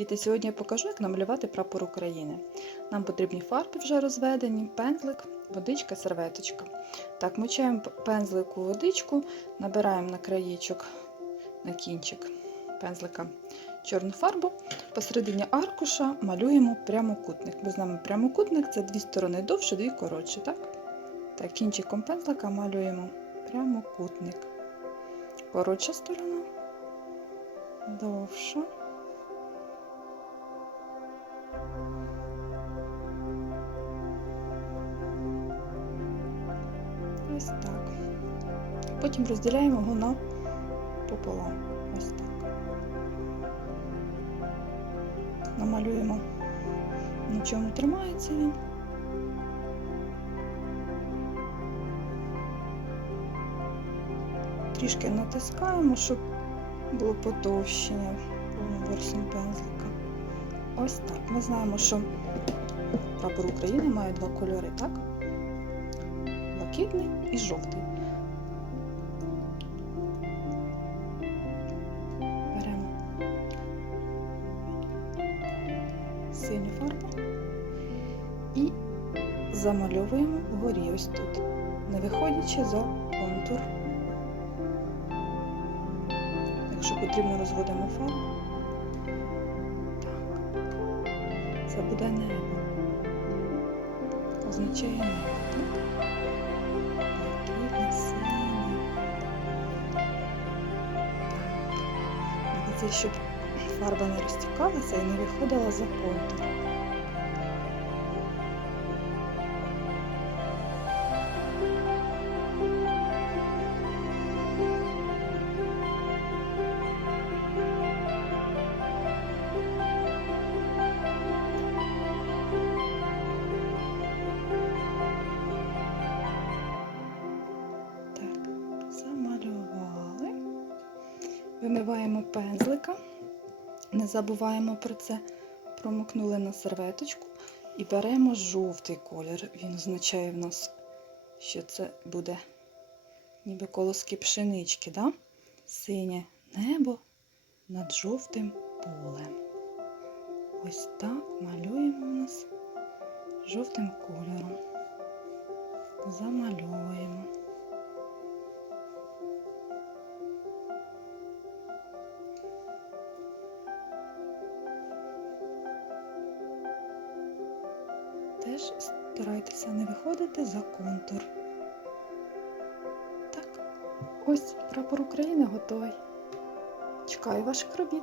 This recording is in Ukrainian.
Діти, сьогодні я покажу, як намалювати прапор України. Нам потрібні фарби вже розведені, пензлик, водичка, серветочка. Так, мочаємо п- пензлик у водичку, набираємо на краєчок, на кінчик пензлика чорну фарбу. Посередині аркуша малюємо прямокутник. Ми знаємо, прямокутник це дві сторони довше, дві коротше, так? Так, кінчиком пензлика малюємо прямокутник. Коротша сторона, довша. Ось так. Потім розділяємо його на пополам. Ось так. Намалюємо, на чому тримається він. Трішки натискаємо, щоб було потовщення верхнім пензлика. Ось так. Ми знаємо, що прапор України має два кольори, так? Блакитний і жовтий. Беремо синю фарбу і замальовуємо вгорі ось тут, не виходячи за контур. Якщо потрібно, розводимо фарбу. Так. Це буде небо. Означає небо? Щоб фарба не розтікалася і не виходила за контур. Вимиваємо пензлика. Не забуваємо про це. Промокнули на серветочку і беремо жовтий колір. Він означає в нас, що це буде ніби колоски пшенички, да? синє небо над жовтим полем. Ось так малюємо у нас жовтим кольором. Замальовуємо. Теж старайтеся не виходити за контур. Так, ось прапор України готовий. Чекаю ваших робіт.